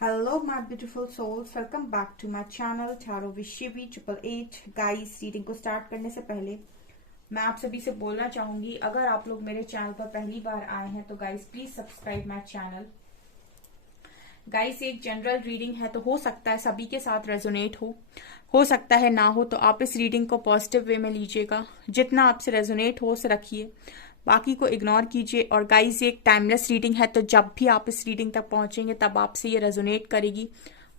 Hello my beautiful souls, welcome back to my channel Tarot with Shivi 888। Guys, reading को start करने से पहले मैं आप सभी से बोलना चाहूंगी, अगर आप लोग मेरे चैनल पर पहली बार आए हैं तो guys please subscribe my channel. Guys, एक जनरल रीडिंग है तो हो सकता है सभी के साथ रेजोनेट हो सकता है ना हो, तो आप इस रीडिंग को पॉजिटिव वे में लीजिएगा। जितना आपसे रेजोनेट हो उसे रखिए, बाकी को इग्नोर कीजिए। और गाइस, ये एक टाइमलेस रीडिंग है, तो जब भी आप इस रीडिंग तक पहुंचेंगे तब आपसे ये रेजोनेट करेगी।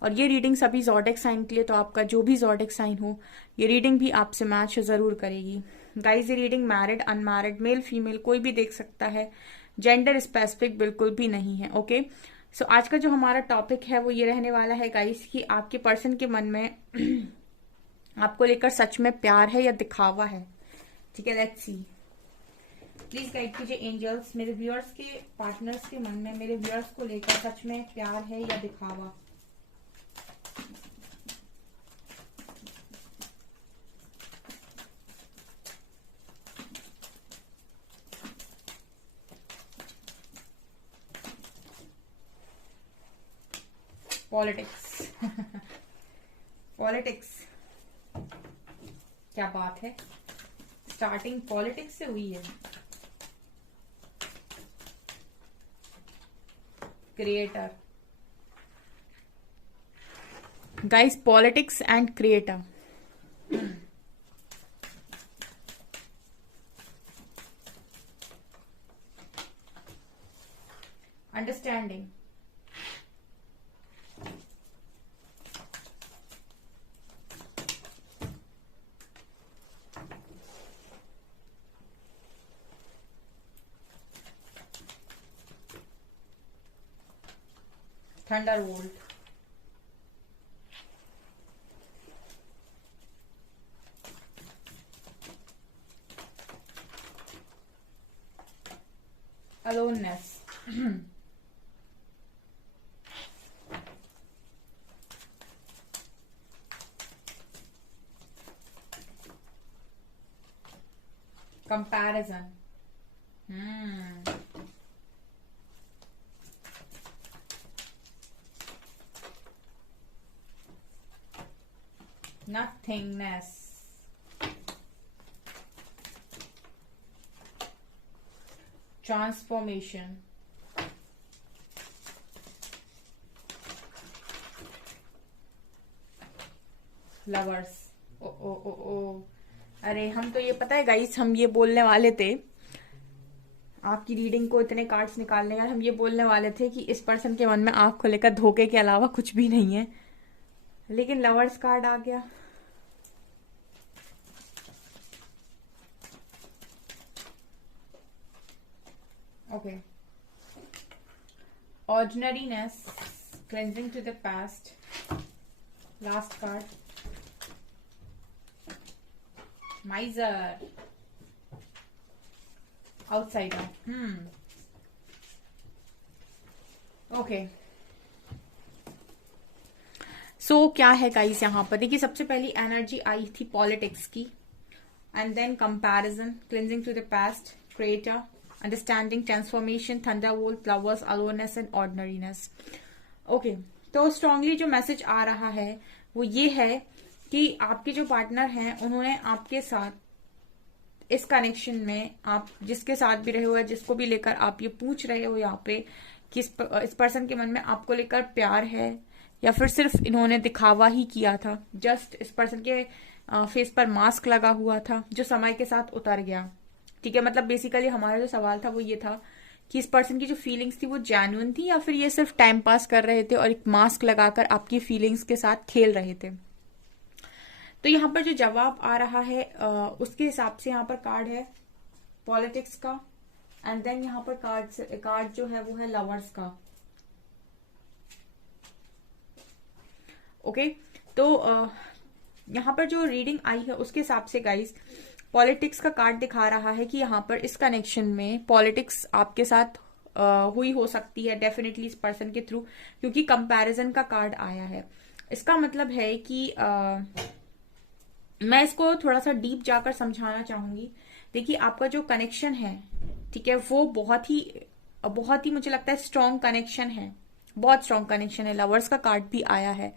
और ये रीडिंग सभी ज़ोडिएक साइन के लिए, तो आपका जो भी ज़ोडिएक साइन हो ये रीडिंग भी आपसे मैच ज़रूर करेगी। गाइस, ये reading married unmarried male female कोई भी देख सकता है, जेंडर स्पेसिफिक बिल्कुल भी नहीं है। ओके, सो आज का जो हमारा टॉपिक है वो ये रहने वाला है गाइस कि आपके पर्सन के मन में आपको लेकर सच में प्यार है या दिखावा है। ठीक है, लेट्स सी। प्लीज गाइड कीजिए एंजल्स, मेरे व्यूअर्स के पार्टनर्स के मन में मेरे व्यूअर्स को लेकर सच में प्यार है या दिखावा। पॉलिटिक्स पॉलिटिक्स, क्या बात है, स्टार्टिंग पॉलिटिक्स से हुई है। Creator, guys, politics and creator. Understanding, Thunderbolt, aloneness, comparison, nothingness, transformation, lovers। ओ ओ ओ ओ, अरे हम तो ये पता है गाइस, हम ये बोलने वाले थे आपकी रीडिंग को इतने कार्ड्स निकालने का, हम ये बोलने वाले थे कि इस पर्सन के मन में आपको लेकर धोखे के अलावा कुछ भी नहीं है, लेकिन लवर्स कार्ड आ गया। Okay, ordinariness, cleansing to the past, last card, miser, outsider. Okay, so क्या है गाइस यहाँ पर, देखिए सबसे पहली एनर्जी आई थी पॉलिटिक्स की, and then comparison, cleansing to the past, creator, understanding, transformation, thunderbolt, flowers, aloneness and ordinariness. Okay, तो स्ट्रांगली जो मैसेज आ रहा है वो ये है कि आपके जो पार्टनर हैं उन्होंने आपके साथ इस कनेक्शन में, आप जिसके साथ भी रहे हो या जिसको भी लेकर आप ये पूछ रहे हो यहाँ पे कि इस पर्सन के मन में आपको लेकर प्यार है या फिर सिर्फ इन्होंने दिखावा ही किया था। जस्ट इस पर्सन के फेस पर मास्क लगा हुआ था जो समय के साथ उतर गया। ठीक है, मतलब बेसिकली हमारा जो सवाल था वो ये था कि इस पर्सन की जो फीलिंग्स थी वो जेन्युइन थी या फिर ये सिर्फ टाइम पास कर रहे थे और एक मास्क लगाकर आपकी फीलिंग्स के साथ खेल रहे थे। तो यहाँ पर जो जवाब आ रहा है उसके हिसाब से यहाँ पर कार्ड है पॉलिटिक्स का, एंड देन यहाँ पर कार्ड जो है वो है लवर्स का। ओके, तो यहाँ पर जो रीडिंग आई है उसके हिसाब से गाइस पॉलिटिक्स का कार्ड दिखा रहा है कि यहाँ पर इस कनेक्शन में पॉलिटिक्स आपके साथ हुई हो सकती है डेफिनेटली इस पर्सन के थ्रू, क्योंकि कंपैरिजन का कार्ड आया है। इसका मतलब है कि मैं इसको थोड़ा सा डीप जाकर समझाना चाहूंगी। देखिए, आपका जो कनेक्शन है, ठीक है, वो बहुत ही मुझे लगता है स्ट्रॉन्ग कनेक्शन है। बहुत स्ट्रॉन्ग कनेक्शन है, लवर्स का कार्ड भी आया है,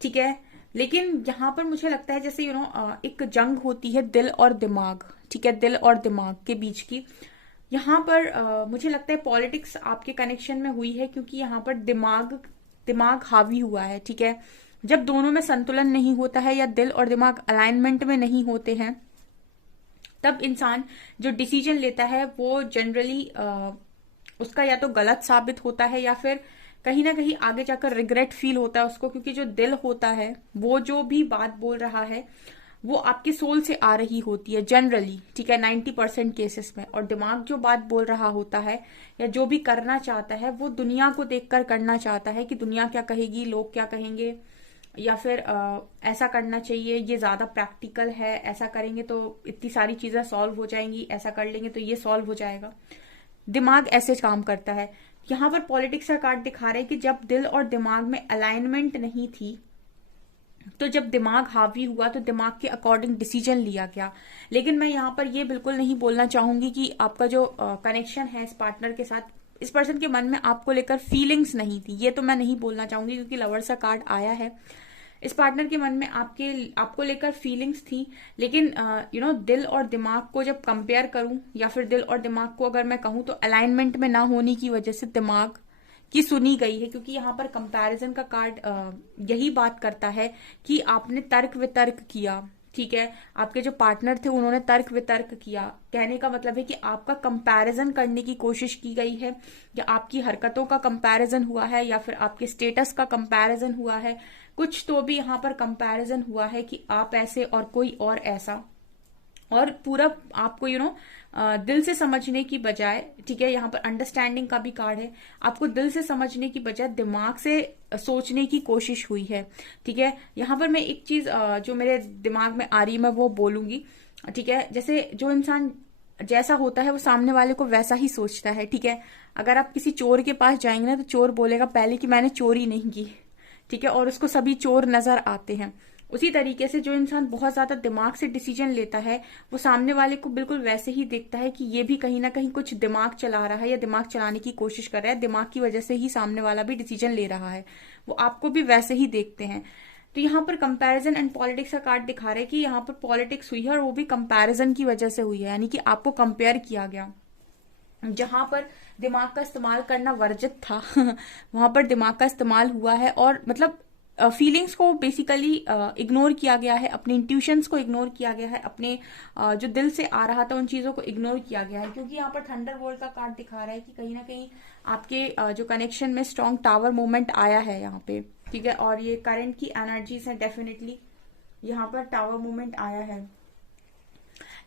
ठीक है। लेकिन यहाँ पर मुझे लगता है जैसे एक जंग होती है दिल और दिमाग, ठीक है, दिल और दिमाग के बीच की। यहाँ पर मुझे लगता है पॉलिटिक्स आपके कनेक्शन में हुई है, क्योंकि यहाँ पर दिमाग दिमाग हावी हुआ है, ठीक है। जब दोनों में संतुलन नहीं होता है या दिल और दिमाग अलाइनमेंट में नहीं होते हैं, तब इंसान जो डिसीजन लेता है वो जनरली उसका या तो गलत साबित होता है या फिर कहीं ना कहीं आगे जाकर रिग्रेट फील होता है उसको, क्योंकि जो दिल होता है वो जो भी बात बोल रहा है वो आपके सोल से आ रही होती है जनरली, ठीक है, 90% केसेस में। और दिमाग जो बात बोल रहा होता है या जो भी करना चाहता है वो दुनिया को देखकर करना चाहता है कि दुनिया क्या कहेगी, लोग क्या कहेंगे, या फिर ऐसा करना चाहिए, ये ज्यादा प्रैक्टिकल है, ऐसा करेंगे तो इतनी सारी चीजें सॉल्व हो जाएंगी, ऐसा कर लेंगे तो ये सॉल्व हो जाएगा। दिमाग ऐसे काम करता है। यहाँ पर पॉलिटिक्स का कार्ड दिखा रहा है कि जब दिल और दिमाग में अलाइनमेंट नहीं थी, तो जब दिमाग हावी हुआ तो दिमाग के अकॉर्डिंग डिसीजन लिया गया। लेकिन मैं यहाँ पर ये बिल्कुल नहीं बोलना चाहूंगी कि आपका जो कनेक्शन है इस पार्टनर के साथ, इस पर्सन के मन में आपको लेकर फीलिंग्स नहीं थी, ये तो मैं नहीं बोलना चाहूंगी, क्योंकि लवर्स का कार्ड आया है। इस पार्टनर के मन में आपको लेकर फीलिंग्स थी, लेकिन दिल और दिमाग को जब कंपेयर करूं, या फिर दिल और दिमाग को अगर मैं कहूं, तो अलाइनमेंट में ना होने की वजह से दिमाग की सुनी गई है। क्योंकि यहाँ पर कंपैरिजन का कार्ड यही बात करता है कि आपने तर्क वितर्क किया, ठीक है, आपके जो पार्टनर थे उन्होंने तर्क वितर्क किया। कहने का मतलब है कि आपका कंपैरिजन करने की कोशिश की गई है, या आपकी हरकतों का कंपैरिजन हुआ है, या फिर आपके स्टेटस का कंपैरिजन हुआ है, कुछ तो भी यहाँ पर कंपैरिजन हुआ है कि आप ऐसे और कोई और ऐसा। और पूरा आपको दिल से समझने की बजाय, ठीक है, यहाँ पर अंडरस्टैंडिंग का भी कार्ड है, आपको दिल से समझने की बजाय दिमाग से सोचने की कोशिश हुई है, ठीक है। यहाँ पर मैं एक चीज जो मेरे दिमाग में आ रही है मैं वो बोलूंगी, ठीक है। जैसे जो इंसान जैसा होता है वो सामने वाले को वैसा ही सोचता है, ठीक है। अगर आप किसी चोर के पास जाएंगे ना, तो चोर बोलेगा पहले कि मैंने चोरी नहीं की, ठीक है, और उसको सभी चोर नजर आते हैं। उसी तरीके से जो इंसान बहुत ज्यादा दिमाग से डिसीजन लेता है वो सामने वाले को बिल्कुल वैसे ही देखता है कि ये भी कहीं ना कहीं कुछ दिमाग चला रहा है या दिमाग चलाने की कोशिश कर रहा है, दिमाग की वजह से ही सामने वाला भी डिसीजन ले रहा है, वो आपको भी वैसे ही देखते हैं। तो यहाँ पर कंपैरिजन एंड पॉलिटिक्स का कार्ड दिखा रहा है कि यहाँ पर पॉलिटिक्स हुई है और वो भी कंपैरिजन की वजह से हुई है, यानी कि आपको कंपेयर किया गया। जहां पर दिमाग का इस्तेमाल करना वर्जित था वहां पर दिमाग का इस्तेमाल हुआ है, और मतलब फीलिंग्स को बेसिकली इग्नोर किया गया है, अपने इंट्यूशंस को इग्नोर किया गया है, अपने जो दिल से आ रहा था उन चीजों को इग्नोर किया गया है। क्योंकि यहाँ पर थंडर बोल्ट का कार्ड दिखा रहा है कि कहीं ना कहीं आपके जो कनेक्शन में स्ट्रॉन्ग टावर मूवमेंट आया है यहाँ पे, ठीक है। और ये करंट की एनर्जीज है, डेफिनेटली यहाँ पर टावर मूवमेंट आया है,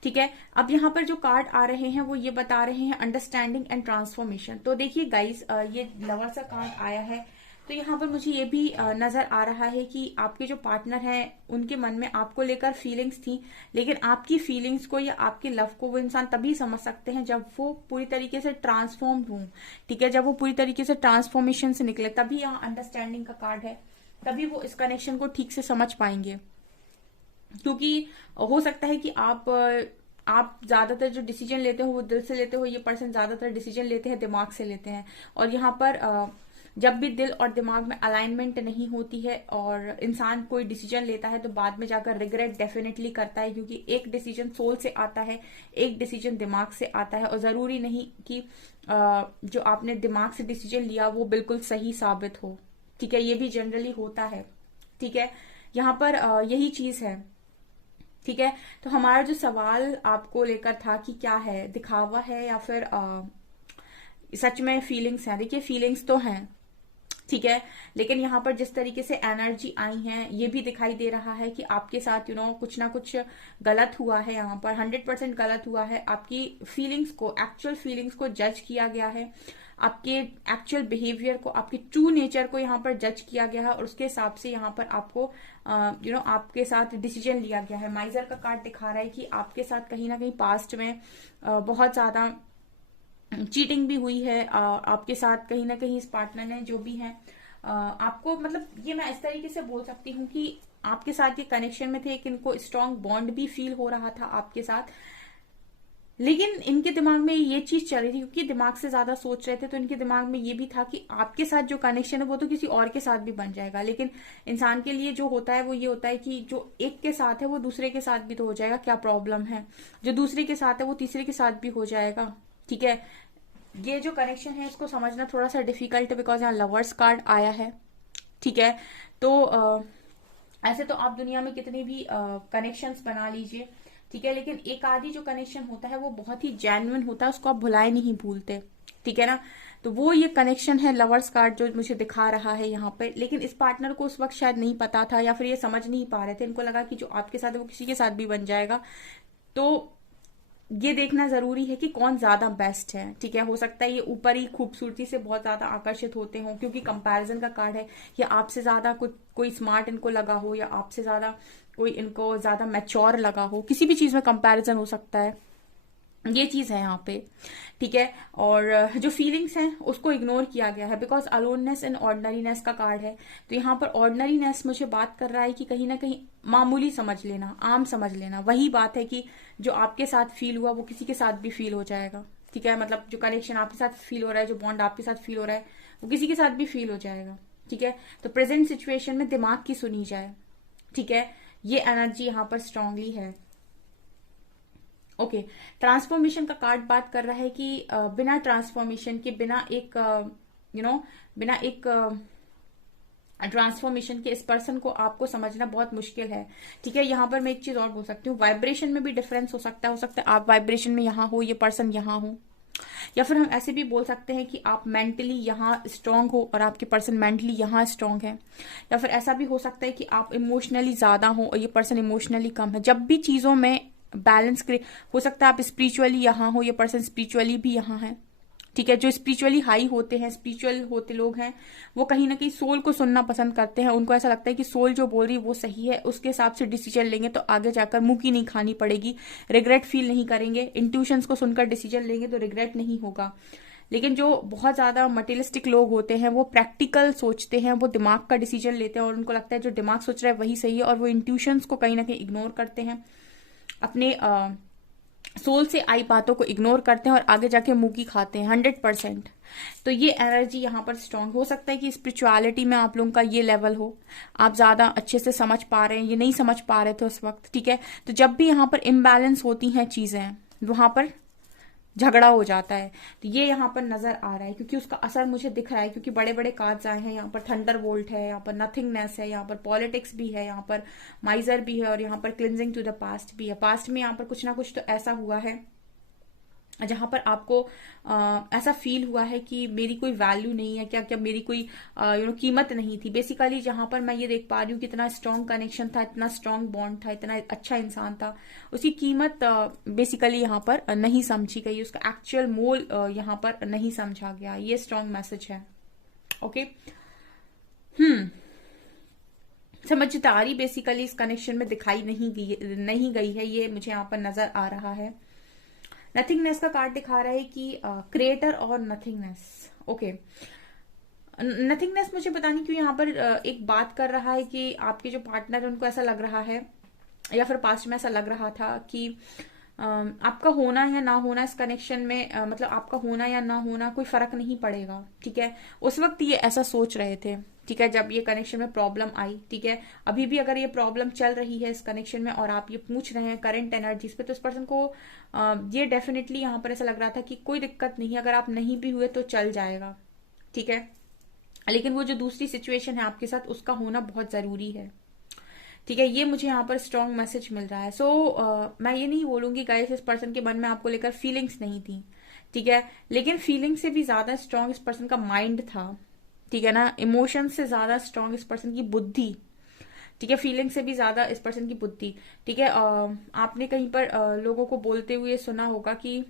ठीक है। अब यहाँ पर जो कार्ड आ रहे हैं वो ये बता रहे हैं अंडरस्टैंडिंग एंड ट्रांसफॉर्मेशन। तो देखिए गाइस, ये लवर्स का कार्ड आया है, तो यहाँ पर मुझे ये भी नजर आ रहा है कि आपके जो पार्टनर हैं उनके मन में आपको लेकर फीलिंग्स थी, लेकिन आपकी फीलिंग्स को या आपके लव को वो इंसान तभी समझ सकते हैं जब वो पूरी तरीके से ट्रांसफॉर्म हो, ठीक है, जब वो पूरी तरीके से ट्रांसफॉर्मेशन से निकले, तभी यहाँ अंडरस्टैंडिंग का कार्ड है, तभी वो इस कनेक्शन को ठीक से समझ पाएंगे। क्योंकि हो सकता है कि आप ज्यादातर जो डिसीजन लेते हो वो दिल से लेते हो, ये पर्सन ज्यादातर डिसीजन लेते हैं दिमाग से लेते हैं। और यहाँ पर जब भी दिल और दिमाग में अलाइनमेंट नहीं होती है और इंसान कोई डिसीजन लेता है तो बाद में जाकर रिग्रेट डेफिनेटली करता है, क्योंकि एक डिसीजन सोल से आता है, एक डिसीजन दिमाग से आता है, और जरूरी नहीं कि जो आपने दिमाग से डिसीजन लिया वो बिल्कुल सही साबित हो, ठीक है, ये भी जनरली होता है, ठीक है। यहाँ पर यही चीज है, ठीक है। तो हमारा जो सवाल आपको लेकर था कि क्या है, दिखावा है या फिर सच में फीलिंग्स हैं। देखिए फीलिंग्स तो हैं, ठीक है, लेकिन यहाँ पर जिस तरीके से एनर्जी आई है ये भी दिखाई दे रहा है कि आपके साथ कुछ ना कुछ गलत हुआ है। यहाँ पर 100% गलत हुआ है। आपकी फीलिंग्स को, एक्चुअल फीलिंग्स को जज किया गया है, आपके एक्चुअल बिहेवियर को, आपके ट्रू नेचर को यहाँ पर जज किया गया है, और उसके हिसाब से यहाँ पर आपको आपके साथ डिसीजन लिया गया है। माइजर का कार्ड दिखा रहा है कि आपके साथ कहीं ना कहीं पास्ट में बहुत ज्यादा चीटिंग भी हुई है, आपके साथ कहीं ना कहीं इस पार्टनर ने जो भी है आपको, मतलब ये मैं इस तरीके से बोल सकती हूँ कि आपके साथ ये कनेक्शन में थे, कि इनको स्ट्रॉन्ग बॉन्ड भी फील हो रहा था आपके साथ, लेकिन इनके दिमाग में ये चीज चल रही थी, क्योंकि दिमाग से ज्यादा सोच रहे थे, तो इनके दिमाग में ये भी था कि आपके साथ जो कनेक्शन है वो तो किसी और के साथ भी बन जाएगा, लेकिन इंसान के लिए जो होता है वो ये होता है कि जो एक के साथ है वो दूसरे के साथ भी तो हो जाएगा, क्या प्रॉब्लम है। जो दूसरे के साथ है वो तीसरे के साथ भी हो जाएगा। ठीक है, ये जो कनेक्शन है इसको समझना थोड़ा सा डिफिकल्ट है, बिकॉज यहाँ लवर्स कार्ड आया है। ठीक है, तो ऐसे तो आप दुनिया में कितने भी कनेक्शंस बना लीजिए, ठीक है, लेकिन एक आदि जो कनेक्शन होता है वो बहुत ही जेन्युइन होता है, उसको आप भुलाए नहीं भूलते। ठीक है ना, तो वो ये कनेक्शन है लवर्स कार्ड जो मुझे दिखा रहा है यहाँ पे। लेकिन इस पार्टनर को उस वक्त शायद नहीं पता था, या फिर ये समझ नहीं पा रहे थे, इनको लगा कि जो आपके साथ है वो किसी के साथ भी बन जाएगा। तो ये देखना जरूरी है कि कौन ज्यादा बेस्ट है। ठीक है, हो सकता है ये ऊपरी खूबसूरती से बहुत ज्यादा आकर्षित होते हो, क्योंकि कंपैरिजन का कार्ड है, या आपसे ज्यादा कोई स्मार्ट इनको लगा हो, या आपसे ज्यादा कोई इनको ज्यादा मैच्योर लगा हो, किसी भी चीज में कंपैरिजन हो सकता है, ये चीज है यहाँ पे। ठीक है, और जो फीलिंग्स हैं उसको इग्नोर किया गया है, बिकॉज अलोननेस एंड ऑर्डनरीनेस का कार्ड है। तो यहाँ पर ऑर्डनरीनेस मुझे बात कर रहा है कि कहीं ना कहीं मामूली समझ लेना, आम समझ लेना। वही बात है कि जो आपके साथ फील हुआ वो किसी के साथ भी फील हो जाएगा। ठीक है, मतलब जो कनेक्शन आपके साथ फील हो रहा है, जो बॉन्ड आपके साथ फील हो रहा है, वो किसी के साथ भी फील हो जाएगा। ठीक है, तो प्रेजेंट सिचुएशन में दिमाग की सुनी जाए। ठीक है, ये एनर्जी यहाँ पर स्ट्रांगली है। ओके, ट्रांसफॉर्मेशन का कार्ड बात कर रहा है कि बिना ट्रांसफॉर्मेशन के, बिना एक बिना एक ट्रांसफॉर्मेशन के इस पर्सन को आपको समझना बहुत मुश्किल है। ठीक है, यहाँ पर मैं एक चीज और बोल सकती हूँ, वाइब्रेशन में भी डिफरेंस हो सकता है आप वाइब्रेशन में यहाँ हो, ये पर्सन यहाँ हो, या फिर हम ऐसे भी बोल सकते हैं कि आप मेंटली यहाँ स्ट्रांग हो और आपके पर्सन मेंटली यहाँ स्ट्रांग है, या फिर ऐसा भी हो सकता है कि आप इमोशनली ज्यादा हो और ये पर्सन इमोशनली कम है। जब भी चीजों में बैलेंस हो सकता है आप स्पिरिचुअली यहाँ हो, ये पर्सन स्पिरिचुअली भी यहाँ है। ठीक है, जो स्पिरिचुअली हाई होते हैं, स्पिरिचुअल होते लोग हैं, वो कहीं ना कहीं सोल को सुनना पसंद करते हैं। उनको ऐसा लगता है कि सोल जो बोल रही है वो सही है, उसके हिसाब से डिसीजन लेंगे तो आगे जाकर मुंह की नहीं खानी पड़ेगी, रिग्रेट फील नहीं करेंगे। इंट्यूशंस को सुनकर डिसीजन लेंगे तो रिग्रेट नहीं होगा। लेकिन जो बहुत ज्यादा मटेरियलिस्टिक लोग होते हैं वो प्रैक्टिकल सोचते हैं, वो दिमाग का डिसीजन लेते हैं और उनको लगता है जो दिमाग सोच रहा है वही सही है, और वो इंट्यूशंस को कहीं ना कहीं इग्नोर करते हैं, अपने सोल से आई बातों को इग्नोर करते हैं और आगे जाके मुंह की खाते हैं 100%। तो ये एनर्जी यहाँ पर स्ट्रांग हो सकता है कि स्पिरिचुअलिटी में आप लोगों का ये लेवल हो, आप ज्यादा अच्छे से समझ पा रहे हैं, ये नहीं समझ पा रहे थे उस वक्त। ठीक है, तो जब भी यहाँ पर इम्बैलेंस होती हैं चीजें, वहां पर झगड़ा हो जाता है। तो ये यहाँ पर नजर आ रहा है, क्योंकि उसका असर मुझे दिख रहा है, क्योंकि बड़े बड़े कार्ड्स आए हैं। यहाँ पर थंडर बोल्ट है, यहाँ पर नथिंगनेस है, यहाँ पर पॉलिटिक्स भी है, यहाँ पर माइजर भी है, और यहाँ पर क्लिंजिंग टू द पास्ट भी है। पास्ट में यहाँ पर कुछ ना कुछ तो ऐसा हुआ है जहां पर आपको ऐसा फील हुआ है कि मेरी कोई वैल्यू नहीं है, क्या क्या मेरी कोई कीमत नहीं थी। बेसिकली जहां पर मैं ये देख पा रही हूँ कि इतना स्ट्रांग कनेक्शन था, इतना स्ट्रांग बॉन्ड था, इतना अच्छा इंसान था, उसकी कीमत बेसिकली यहाँ पर नहीं समझी गई, उसका एक्चुअल मोल यहाँ पर नहीं समझा गया। ये स्ट्रांग मैसेज है। ओके, समझदारी बेसिकली इस कनेक्शन में दिखाई नहीं गई है, ये मुझे यहाँ पर नजर आ रहा है। नथिंगनेस का कार्ड दिखा रहा है कि क्रिएटर और नथिंगनेस। ओके, नथिंगनेस मुझे पता नहीं क्यों यहाँ पर एक बात कर रहा है कि आपके जो पार्टनर है उनको ऐसा लग रहा है, या फिर पास्ट में ऐसा लग रहा था कि आपका होना या ना होना इस कनेक्शन में, मतलब आपका होना या ना होना कोई फर्क नहीं पड़ेगा। ठीक है, उस वक्त ये ऐसा सोच रहे थे। ठीक है, जब ये कनेक्शन में प्रॉब्लम आई। ठीक है, अभी भी अगर ये प्रॉब्लम चल रही है इस कनेक्शन में और आप ये पूछ रहे हैं करंट एनर्जीज पे, तो इस पर्सन को ये डेफिनेटली यहाँ पर ऐसा लग रहा था कि कोई दिक्कत नहीं है, अगर आप नहीं भी हुए तो चल जाएगा। ठीक है, लेकिन वो जो दूसरी सिचुएशन है आपके साथ, उसका होना बहुत जरूरी है। ठीक है, ये मुझे यहाँ पर स्ट्रॉन्ग मैसेज मिल रहा है। सो मैं ये नहीं बोलूंगी गाइस इस पर्सन के मन में आपको लेकर फीलिंग्स नहीं थी। ठीक है, लेकिन फीलिंग से भी ज्यादा स्ट्रॉन्ग इस पर्सन का माइंड था। ठीक है ना, इमोशन से ज्यादा स्ट्रॉन्ग इस पर्सन की बुद्धि। ठीक है, फीलिंग से भी ज्यादा इस पर्सन की बुद्धि। ठीक है, आपने कहीं पर लोगों को बोलते हुए सुना होगा कि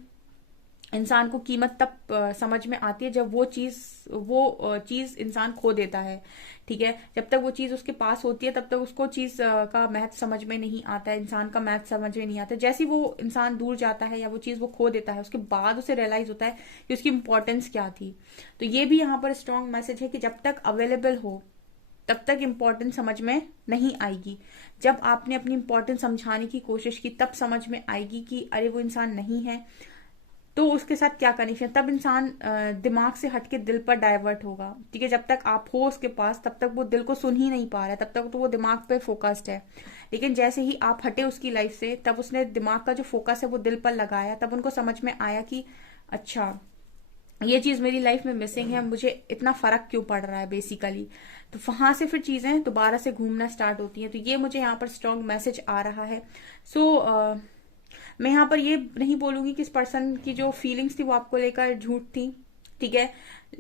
इंसान को कीमत तब समझ में आती है जब वो चीज इंसान खो देता है। ठीक है, जब तक वो चीज उसके पास होती है तब तक उसको चीज का महत्व समझ में नहीं आता है, इंसान का महत्व समझ में नहीं आता। जैसे ही वो इंसान दूर जाता है या वो चीज वो खो देता है, उसके बाद उसे रियलाइज होता है कि उसकी इंपॉर्टेंस क्या थी। तो ये भी यहाँ पर स्ट्रॉन्ग मैसेज है कि जब तक अवेलेबल हो, तब तक इम्पोर्टेंस समझ में नहीं आएगी। जब आपने अपनी इम्पोर्टेंस समझाने की कोशिश की तब समझ में आएगी कि अरे वो इंसान नहीं है, तो उसके साथ क्या कनेक्शन, तब इंसान दिमाग से हटके दिल पर डाइवर्ट होगा। ठीक है, जब तक आप हो उसके पास तब तक वो दिल को सुन ही नहीं पा रहा है, तब तक तो वो दिमाग पे फोकस्ड है। लेकिन जैसे ही आप हटे उसकी लाइफ से, तब उसने दिमाग का जो फोकस है वो दिल पर लगाया, तब उनको समझ में आया कि अच्छा ये चीज मेरी लाइफ में मिसिंग है, मुझे इतना फर्क क्यों पड़ रहा है बेसिकली। तो वहां से फिर चीजें दोबारा से घूमना स्टार्ट होती हैं। तो ये मुझे यहाँ पर स्ट्रॉन्ग मैसेज आ रहा है। सो मैं यहाँ पर ये नहीं बोलूंगी कि इस पर्सन की जो फीलिंग्स थी वो आपको लेकर झूठ थी, ठीक है,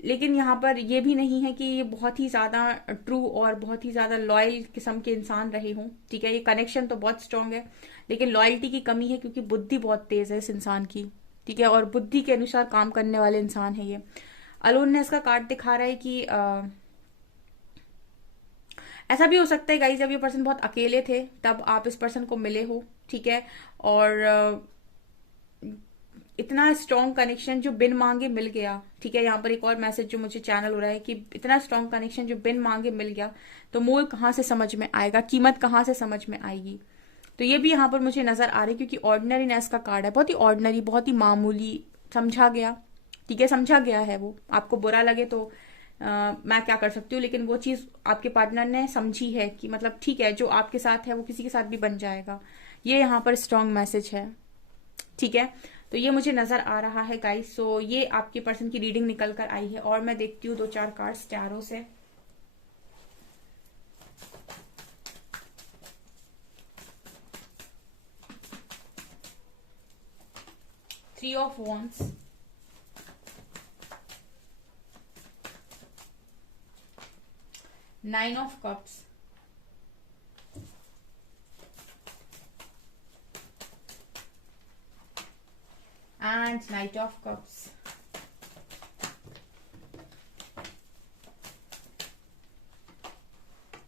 लेकिन यहाँ पर ये भी नहीं है कि ये बहुत ही ज्यादा ट्रू और बहुत ही ज्यादा लॉयल किस्म के इंसान रहे हों। ठीक है, ये कनेक्शन तो बहुत स्ट्रांग है, लेकिन लॉयल्टी की कमी है, क्योंकि बुद्धि बहुत तेज है इस इंसान की। ठीक है, और बुद्धि के अनुसार काम करने वाले इंसान है ये। अलोननेस का कार्ड दिखा रहा है कि ऐसा भी हो सकता है गाइस, जब ये पर्सन बहुत अकेले थे तब आप इस पर्सन को मिले हो। ठीक है, और इतना स्ट्रॉन्ग कनेक्शन जो बिन मांगे मिल गया। ठीक है, यहाँ पर एक और मैसेज जो मुझे चैनल हो रहा है कि इतना स्ट्रॉन्ग कनेक्शन जो बिन मांगे मिल गया, तो मोल कहाँ से समझ में आएगा, कीमत कहाँ से समझ में आएगी। तो ये भी यहाँ पर मुझे नजर आ रही है, क्योंकि ऑर्डिनरीनेस का कार्ड है, बहुत ही ऑर्डिनरी, बहुत ही मामूली, समझा गया। ठीक है, समझा गया है, वो आपको बुरा लगे तो मैं क्या कर सकती हूँ, लेकिन वो चीज आपके पार्टनर ने समझी है कि मतलब ठीक है, जो आपके साथ है वो किसी के साथ भी बन जाएगा। ये यहाँ पर स्ट्रॉन्ग मैसेज है। ठीक है, तो ये मुझे नजर आ रहा है गाइस। सो ये आपके पर्सन की रीडिंग निकल कर आई है, और मैं देखती हूँ 2-4 कार्ड्स टैरो से। Three of wands, nine of cups, and Knight of Cups,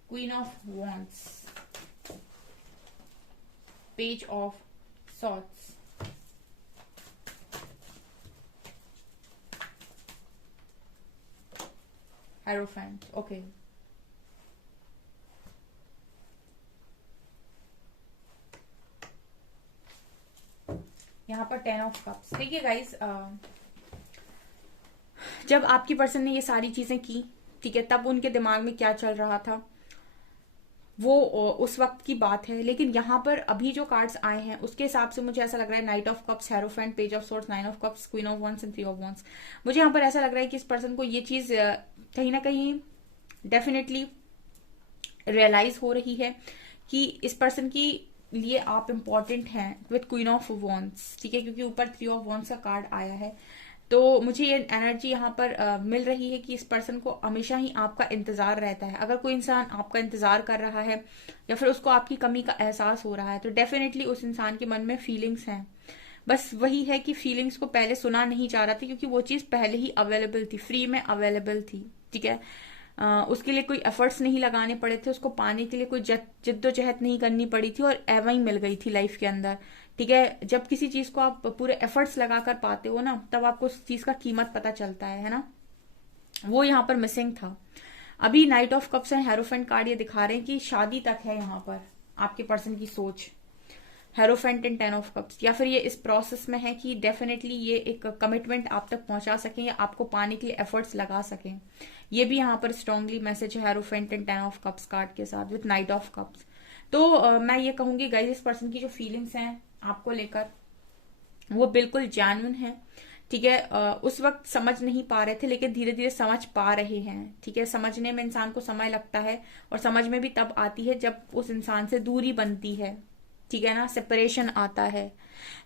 Queen of Wands, Page of Swords, Hierophant. Okay. यहाँ पर 10 ऑफ कप्स। देखिए गाइस, जब आपकी पर्सन ने ये सारी चीजें की, ठीक है, तब उनके दिमाग में क्या चल रहा था वो उस वक्त की बात है। लेकिन यहाँ पर अभी जो कार्ड्स आए हैं उसके हिसाब से मुझे ऐसा लग रहा है, knight of cups, hierophant, page of swords, nine of cups, queen of wands and three of wands. मुझे यहाँ पर ऐसा लग रहा है कि इस पर्सन को ये चीज कहीं ना कहीं डेफिनेटली रियलाइज हो रही है कि इस पर्सन की लिए आप इम्पोर्टेंट हैं विथ क्वीन ऑफ वॉन्ड्स। ठीक है, क्योंकि ऊपर थ्री ऑफ वॉन्ड्स का कार्ड आया है, तो मुझे ये एनर्जी यहाँ पर मिल रही है कि इस पर्सन को हमेशा ही आपका इंतजार रहता है। अगर कोई इंसान आपका इंतजार कर रहा है या फिर उसको आपकी कमी का एहसास हो रहा है, तो डेफिनेटली उस इंसान के मन में फीलिंग्स हैं। बस वही है कि फीलिंग्स को पहले सुना नहीं जा रहा था, क्योंकि वो चीज पहले ही अवेलेबल थी, फ्री में अवेलेबल थी। ठीक है, उसके लिए कोई एफर्ट्स नहीं लगाने पड़े थे, उसको पाने के लिए कोई जिद्दोजहद नहीं करनी पड़ी थी, और एवं ही मिल गई थी लाइफ के अंदर। ठीक है, जब किसी चीज को आप पूरे एफर्ट्स लगाकर पाते हो ना, तब आपको उस चीज का कीमत पता चलता है ना। वो यहाँ पर मिसिंग था। अभी night of cups and hierophant card ये दिखा रहे हैं कि शादी तक है यहाँ पर आपके पर्सन की सोच। हेरोफेंट एंड 10 ऑफ कप्स, या फिर ये इस प्रोसेस में है कि डेफिनेटली ये एक कमिटमेंट आप तक पहुंचा सकें या आपको पाने के लिए एफर्ट्स लगा सकें। ये भी यहाँ पर स्ट्रांगली मैसेज है hierophant and 10 of cups card के साथ विथ नाइट ऑफ कप्स। तो मैं ये कहूंगी गाइस, इस पर्सन की जो फीलिंग्स हैं आपको लेकर वो बिल्कुल जेन्युइन है। ठीक है, उस वक्त समझ नहीं पा रहे थे, लेकिन धीरे धीरे समझ पा रहे हैं। ठीक है, समझने में इंसान को समय लगता है, और समझ में भी तब आती है जब उस इंसान से दूरी बनती है। ठीक है ना, सेपरेशन आता है।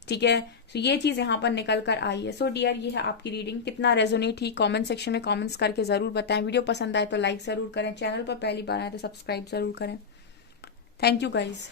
ठीक है, तो ये चीज यहाँ पर निकल कर आई है। सो डियर, ये है आपकी रीडिंग। कितना रेजोनेट ही कमेंट सेक्शन में कमेंट्स करके जरूर बताएं। वीडियो पसंद आए तो लाइक जरूर करें, चैनल पर पहली बार आए तो सब्सक्राइब जरूर करें। Thank you guys.